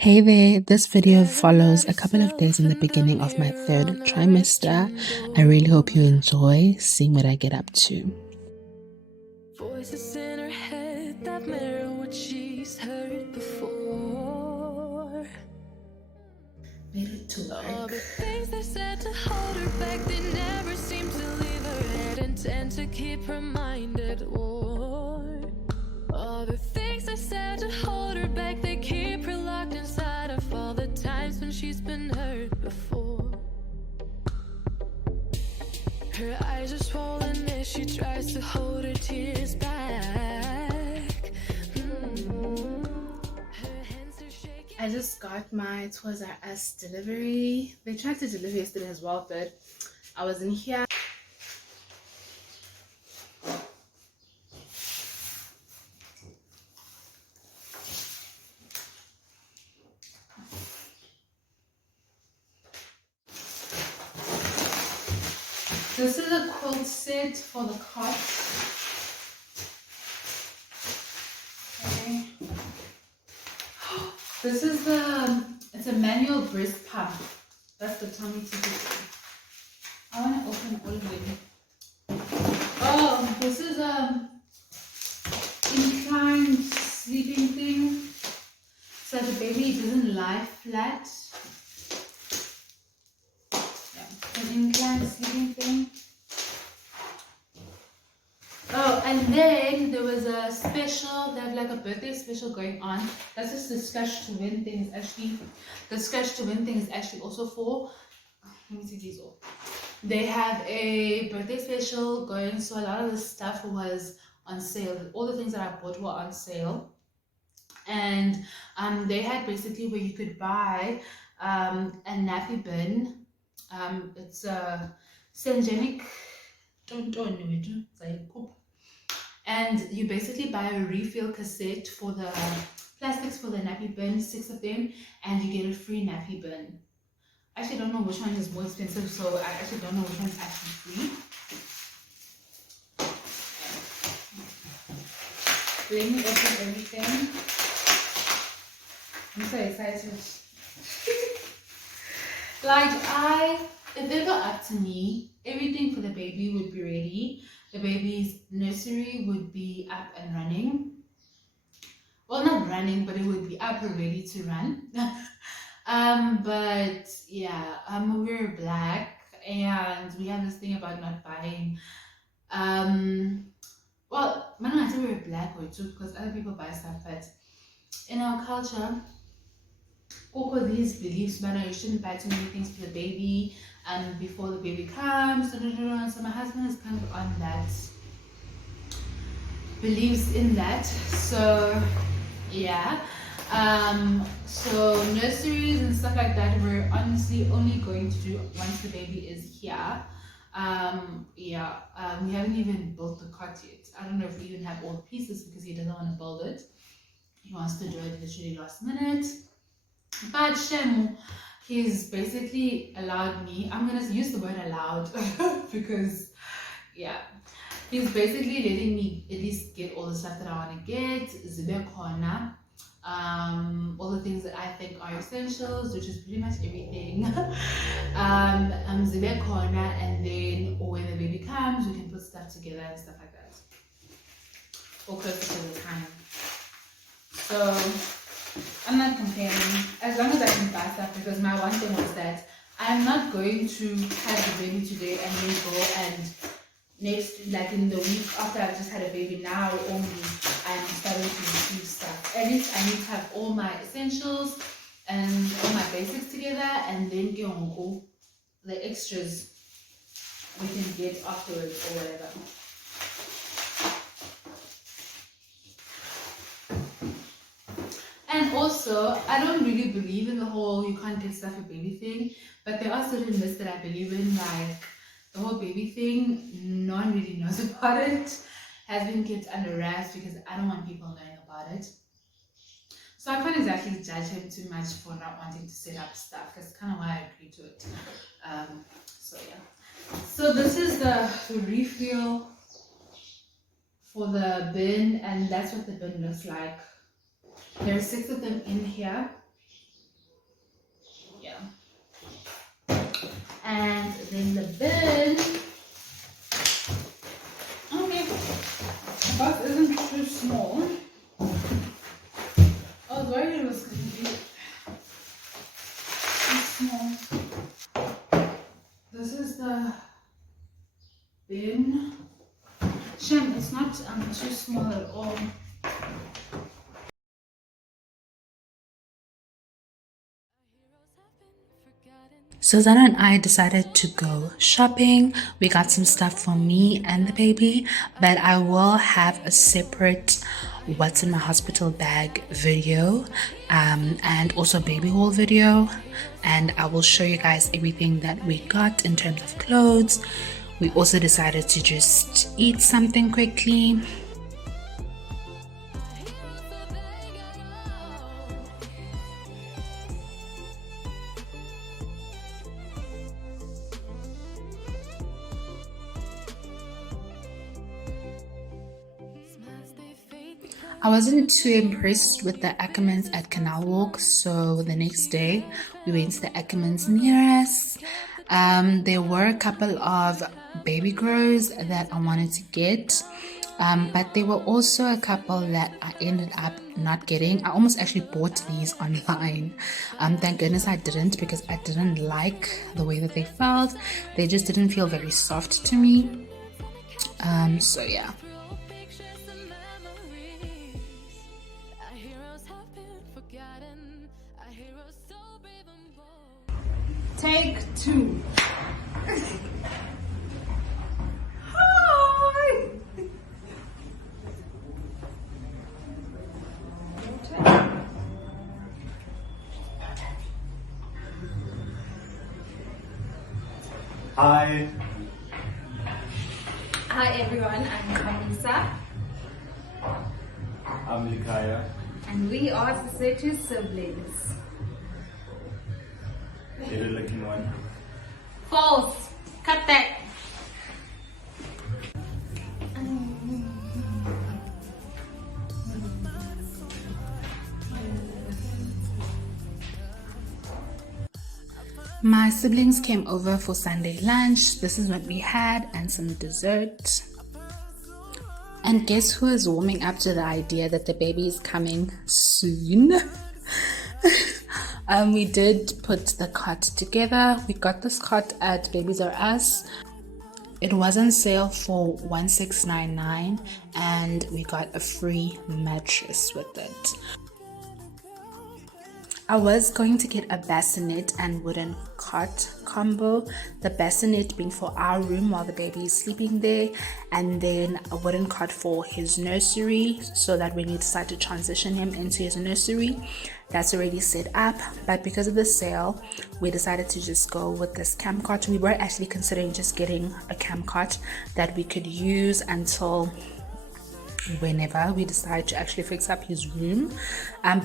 Hey there, this video follows a couple of days in the beginning of my third trimester. I really hope you enjoy seeing what I get up to. Voices in her head that mirror what she's heard before. Made it to All work. the things they said to hold her back, they never seem to leave her head and tend to keep her mind at war. All the things they said to hold her back, they keep her locked inside of all the times when she's been hurt before. Her eyes are swollen as she tries to hold her tears back. Her hands are shaking. I just got my Toys R Us delivery. They tried to deliver yesterday as well, but I wasn't here. This is a quilt set for the cot. Okay. This is it's a manual breast pump. That's the tummy ticket. I want to open all of them. Oh, this is inclined sleeping thing. So the baby doesn't lie flat. Yeah, an inclined sleeping thing. Oh, and then there was a special, they have like a birthday special going on. That's just the Scratch to Win thing is actually, the Scratch to Win thing is actually also for, let me take these off. They have a birthday special going, so a lot of the stuff was on sale. All the things that I bought were on sale. And they had basically where you could buy a nappy bin. It's a Sengenic, don't know it, it's like poop. And you basically buy a refill cassette for the plastics for the nappy bin, 6 of them, and you get a free nappy bin. I actually don't know which one is more expensive, so I actually don't know which one is actually free. Let me open everything. I'm so excited. If it were up to me, everything for the baby would be ready. The baby's nursery would be up and running. Well, not running, but it would be up and ready to run. But yeah, we're black and we have this thing about not buying. Well, I don't know if we're black or too because other people buy stuff, but in our culture, all these beliefs, but you shouldn't buy too many things for the baby before the baby comes. So my husband is kind of on that, believes in that. So yeah. So nurseries and stuff like that we're honestly only going to do once the baby is here. We haven't even built the cot yet. I don't know if we even have all the pieces because he doesn't want to build it. He wants to do it literally last minute. But Shemu, he's basically allowed me, I'm gonna use the word allowed because yeah, he's basically letting me at least get all the stuff that I want to get. Zibe corner. All the things that I think are essentials, which is pretty much everything. Zibe corner, and then when the baby comes, we can put stuff together and stuff like that. Or closer to the time. So I'm not complaining as long as I can buy stuff, because my one thing was that I'm not going to have the baby today and then go and next, like in the week after I've just had a baby, now only I'm starting to receive stuff. At least I need to have all my essentials and all my basics together, and then go the extras we can get afterwards or whatever. And also, I don't really believe in the whole you can't get stuff for baby thing, but there are certain myths that I believe in, like the whole baby thing. No one really knows about it. Has been kept under wraps because I don't want people knowing about it. So I can't exactly judge him too much for not wanting to set up stuff. That's kind of why I agreed to it. So yeah. So this is the refill for the bin, and that's what the bin looks like. There are 6 of them in here. Then the bin. Okay, the box isn't too small. I was worried it was going to be too small. This is the bin. Shame, it's not too small at all. Susanna and I decided to go shopping. We got some stuff for me and the baby, but I will have a separate what's in my hospital bag video and also baby haul video, and I will show you guys everything that we got in terms of clothes. We also decided to just eat something quickly. I wasn't too impressed with the Ackermans at Canal Walk, so the next day we went to the Ackermans near us. There were a couple of baby grows that I wanted to get, but there were also a couple that I ended up not getting. I almost actually bought these online. Thank goodness I didn't, because I didn't like the way that they felt. They just didn't feel very soft to me. So yeah. Take two. Hi. Hi everyone, I'm Kamisa I'm Likaya. and we are Sissetu siblings. You're the looking one. False! Cut that! My siblings came over for Sunday lunch. This is what we had, and some dessert. And guess who is warming up to the idea that the baby is coming soon? We did put the cot together. We got this cot at Babies R Us. It was on sale for $1699, and we got a free mattress with it. I was going to get a bassinet and wooden cot combo, the bassinet being for our room while the baby is sleeping there, and then a wooden cot for his nursery, so that when we decide to transition him into his nursery, that's already set up. But because of the sale, we decided to just go with this camp cot. We were actually considering just getting a camp cot that we could use until whenever we decide to actually fix up his room,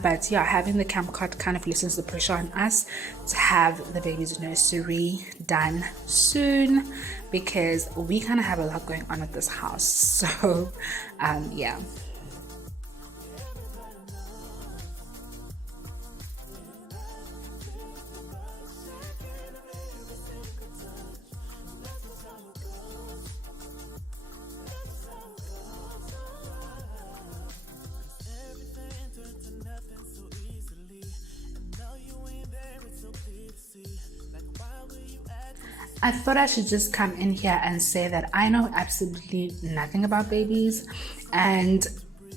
but yeah, having the camp cot kind of lessens the pressure on us to have the baby's nursery done soon, because we kind of have a lot going on at this house. So yeah. I thought I should just come in here and say that I know absolutely nothing about babies, and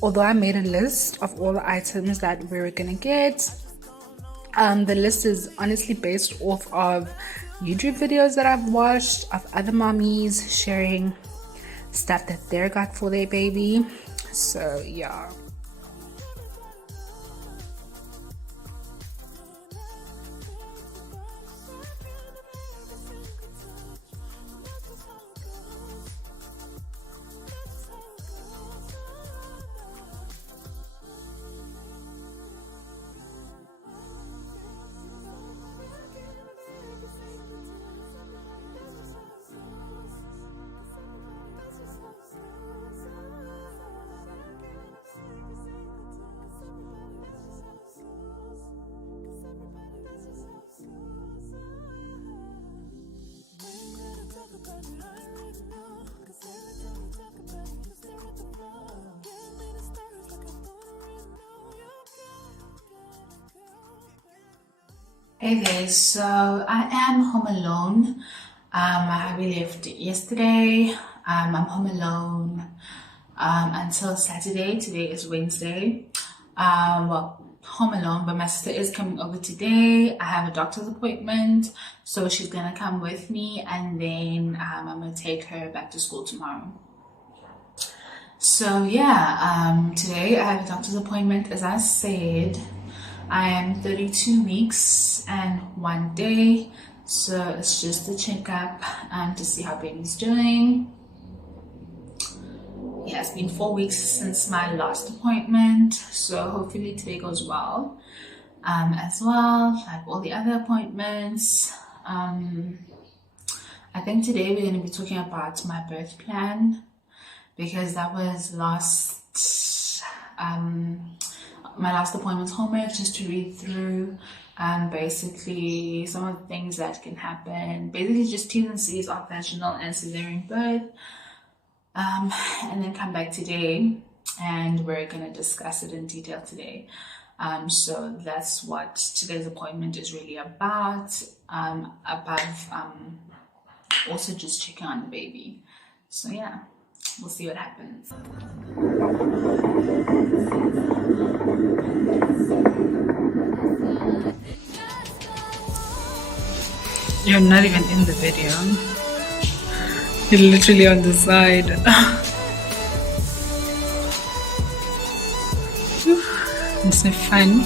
although I made a list of all the items that we were gonna get, the list is honestly based off of YouTube videos that I've watched of other mommies sharing stuff that they got for their baby. So yeah. Hey guys, so I am home alone. My hubby left yesterday. I'm home alone until Saturday. Today is Wednesday. Well, home alone, but my sister is coming over today. I have a doctor's appointment, so she's gonna come with me, and then I'm gonna take her back to school tomorrow. So yeah, today I have a doctor's appointment. As I said, I am 32 weeks and 1 day, so it's just a checkup to see how baby's doing. It has been 4 weeks since my last appointment, so hopefully today goes well. As well, like all the other appointments. I think today we're going to be talking about my birth plan, because that was my last appointment's homework, just to read through basically some of the things that can happen, basically just T's and C's of vaginal and cesarean birth, and then come back today and we're going to discuss it in detail today. So that's what today's appointment is really about, above also just checking on the baby. So yeah, we'll see what happens. You're not even in the video. You're literally on the side. It's so fun.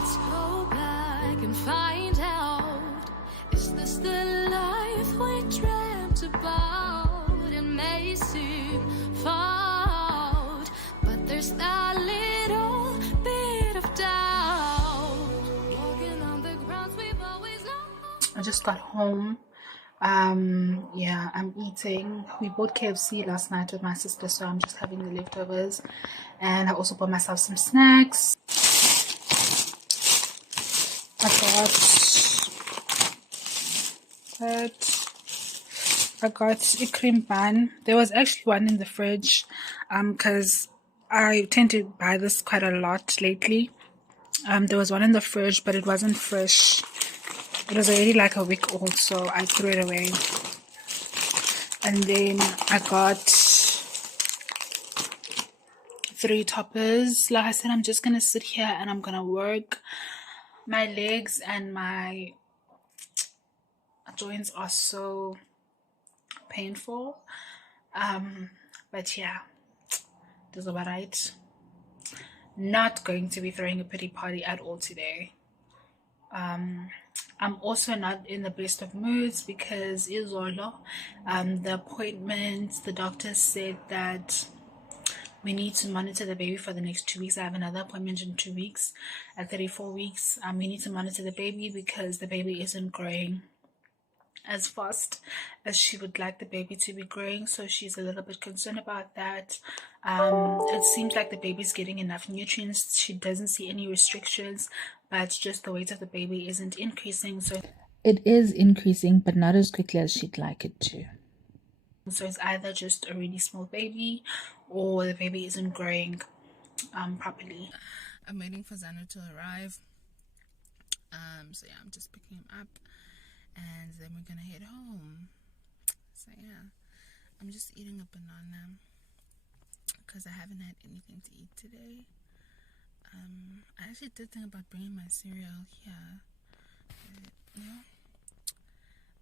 Let's go back and find out. Is this the life we dreamt about? It may seem far, but there's that little bit of doubt. Walking on the grounds we've always known. I just got home. Yeah, I'm eating. We bought KFC last night with my sister, so I'm just having the leftovers. And I also bought myself some snacks. I got a cream bun. There was actually one in the fridge, because I tend to buy this quite a lot lately. There was one in the fridge, but it wasn't fresh. It was already like a week old, so I threw it away. And then I got 3 toppers. Like I said, I'm just gonna sit here and I'm gonna work. My legs and my joints are so painful, but yeah, this is about right. Not going to be throwing a pity party at all today. I'm also not in the best of moods because Izolo, the appointment, the doctor said that we need to monitor the baby for the next 2 weeks. I have another appointment in 2 weeks at 34 weeks. We need to monitor the baby because the baby isn't growing as fast as she would like the baby to be growing, so she's a little bit concerned about that. It seems like the baby's getting enough nutrients. She doesn't see any restrictions, but just the weight of the baby isn't increasing. So it is increasing, but not as quickly as she'd like it to. So it's either just a really small baby or the baby isn't growing properly. I'm waiting for Zano to arrive. So yeah, I'm just picking him up and then we're gonna head home. So yeah, I'm just eating a banana because I haven't had anything to eat today. I actually did think about bringing my cereal here,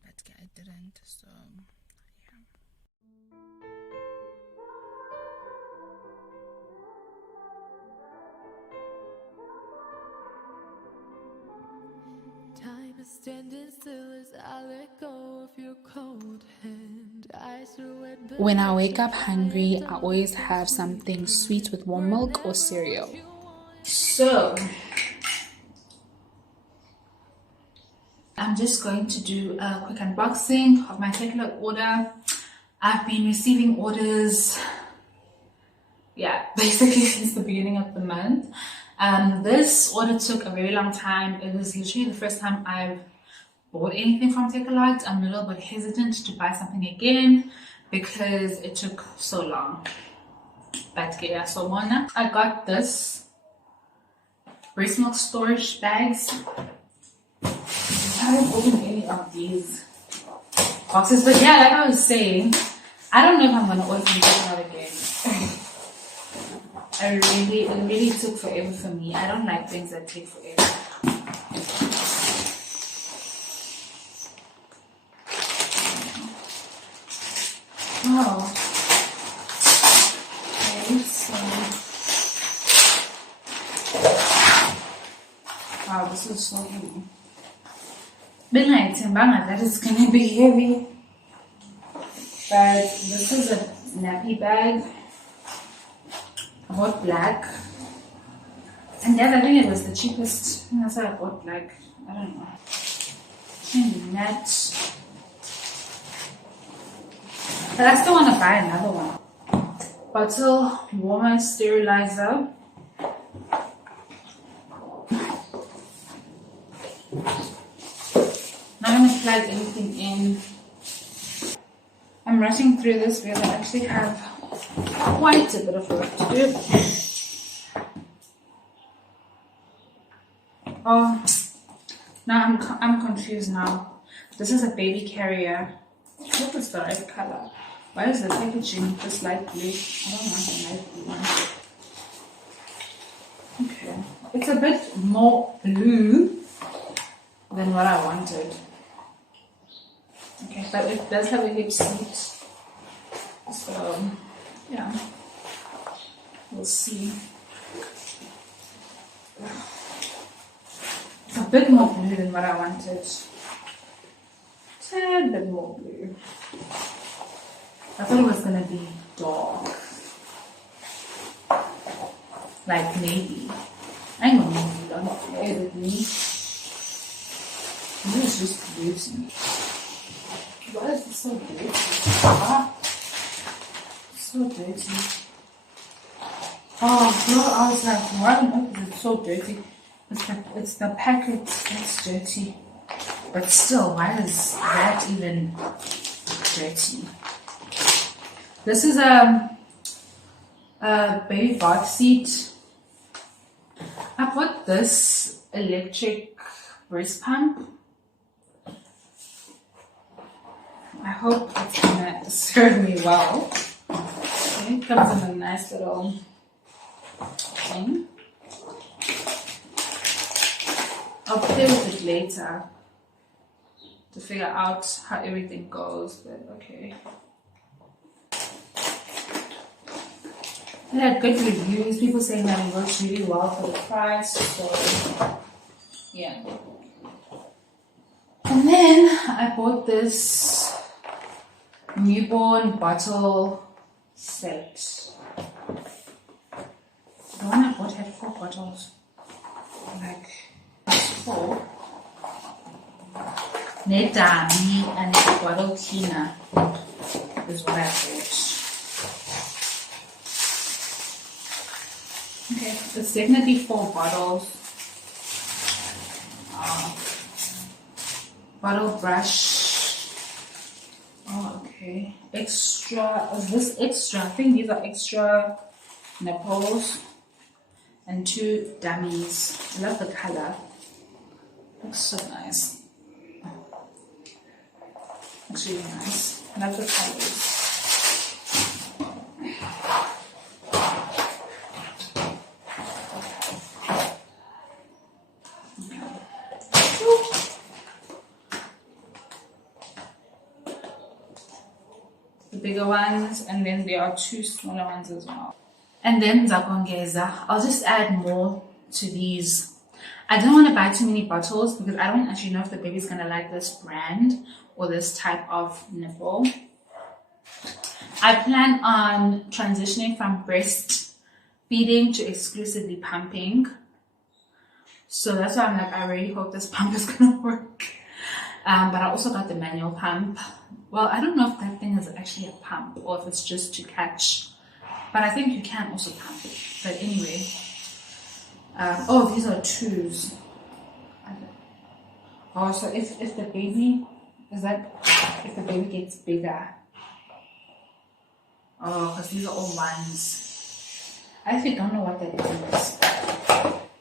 but yeah, I didn't, so yeah. Time is standing still as I let go of your cold hand. Eyes through it. When I wake up hungry, I always have something sweet with warm milk or cereal. So I'm just going to do a quick unboxing of my takeaway order. I've been receiving orders, yeah, basically since the beginning of the month. This order took a very long time. It was literally the first time I've bought anything from Takealot. I'm a little bit hesitant to buy something again because it took so long. But yeah, so one, I got this breast milk storage bags. I haven't opened any of these boxes, but yeah, like I was saying, I don't know if I'm gonna order from Takealot again. It really took forever for me. I don't like things that take forever. Oh. Okay, so. Wow, this is so heavy. Midnight Timbanga, that is gonna be heavy. But this is a nappy bag. I bought black. And yeah, I think it was the cheapest. That's why I bought black. I don't know. And that. But I still want to buy another one. Bottle warmer sterilizer. Not gonna plug anything in. I'm rushing through this because I actually have quite a bit of work to do. Oh, now I'm confused now. This is a baby carrier. What is the right color? Why is the packaging just light blue? I don't want the light blue one. Okay, it's a bit more blue than what I wanted. Okay, but it does have a hip seat. So, yeah, we'll see. It's a bit more blue than what I wanted. Tad bit more blue. I thought it was gonna be dark, like navy. I know navy, don't play with me. This is just blue to me. Why is this so dirty? Ah, so dirty. Oh, no, I was like, why on earth is it so dirty? It's the packet that's dirty. But still, why is that even dirty? This is a baby bath seat. I bought this electric breast pump. I hope it's gonna serve me well. Okay, it comes in a nice little thing. I'll play with it later to figure out how everything goes, but okay. It had good reviews, people saying that it works really well for the price, so yeah. And then I bought this newborn bottle set. The one I bought had 4 bottles. Like, that's 4. Nedami and a bottle cleaner is what I bought. Okay, it's definitely 4 bottles. Bottle brush. Oh, okay. Extra. Is this extra? I think these are extra nipples. And 2 dummies. I love the color. Looks so nice. Looks really nice. I love the colors. The bigger ones, and then there are 2 smaller ones as well. And then Zakongeza, I'll just add more to these. I don't want to buy too many bottles because I don't actually know if the baby's gonna like this brand or this type of nipple. I plan on transitioning from breastfeeding to exclusively pumping. So that's why I'm like, I really hope this pump is gonna work. But I also got the manual pump. Well, I don't know if that thing is actually a pump or if it's just to catch. But I think you can also pump it. But anyway, Oh, these are twos. Oh, so if the baby is that if the baby gets bigger. Oh, because these are all ones. I actually don't know what that means.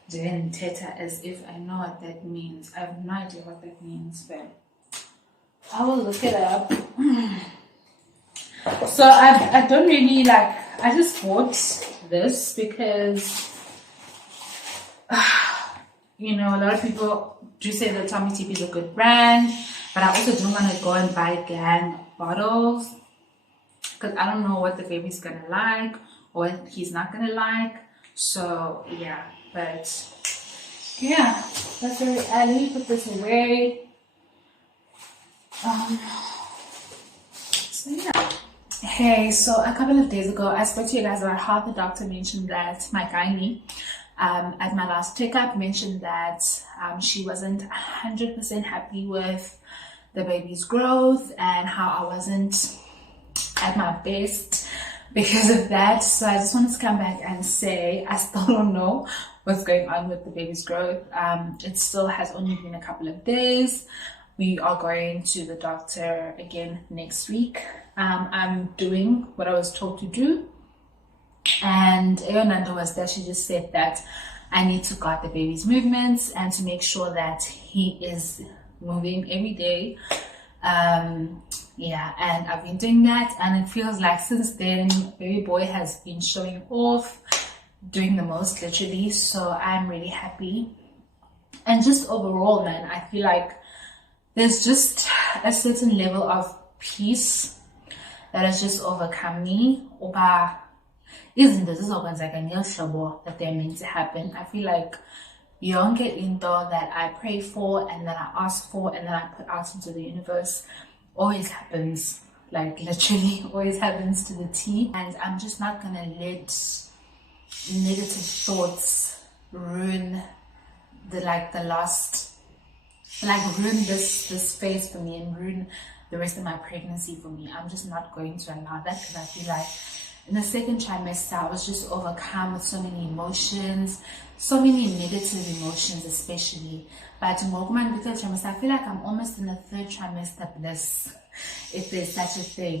Then Teta, as if I know what that means. I have no idea what that means, but I will look it up. So I don't really like. I just bought this because you know, a lot of people do say that Tommy TP is a good brand, but I also don't want to go and buy gang bottles because I don't know what the baby's gonna like or what he's not gonna like. So yeah, but yeah, that's very. Let me put this away. So yeah. Hey, so a couple of days ago, I spoke to you guys about how the doctor mentioned that my gynae, at my last checkup, mentioned that she wasn't 100% happy with the baby's growth and how I wasn't at my best because of that. So I just wanted to come back and say I still don't know what's going on with the baby's growth. It still has only been a couple of days. We are going to the doctor again next week. I'm doing what I was told to do. And Eonanda was there. She just said that I need to guard the baby's movements and to make sure that he is moving every day. Yeah, and I've been doing that. And it feels like since then, baby boy has been showing off, doing the most literally. So I'm really happy. And just overall, man, I feel like there's just a certain level of peace that has just overcome me. Izinto zizokwenzeka ngehlobo that they're meant to happen. I feel like yonke into that I pray for and that I ask for and that I put out into the universe always happens, like literally always happens to the T. And I'm just not gonna let negative thoughts ruin ruin this phase for me and ruin the rest of my pregnancy for me. I'm just not going to allow that because I feel like in the second trimester I was just overcome with so many emotions, so many negative emotions especially. But in the third trimester, I feel like I'm almost in the third trimester bliss, if there's such a thing.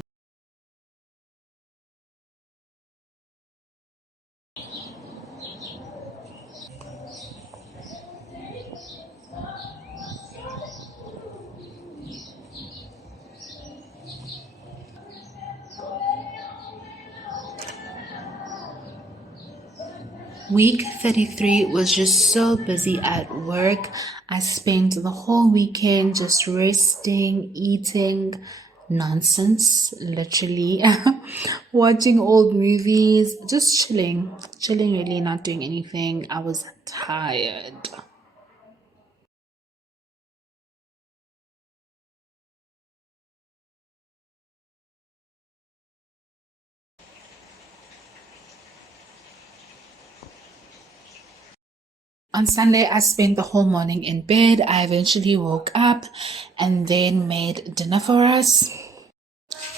Week 33 was just so busy at work. I spent the whole weekend just resting, eating nonsense, literally, watching old movies, just chilling, really not doing anything. I was tired. On Sunday, I spent the whole morning in bed. I eventually woke up and then made dinner for us.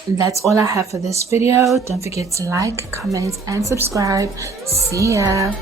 That's all I have for this video. Don't forget to like, comment, and subscribe. See ya!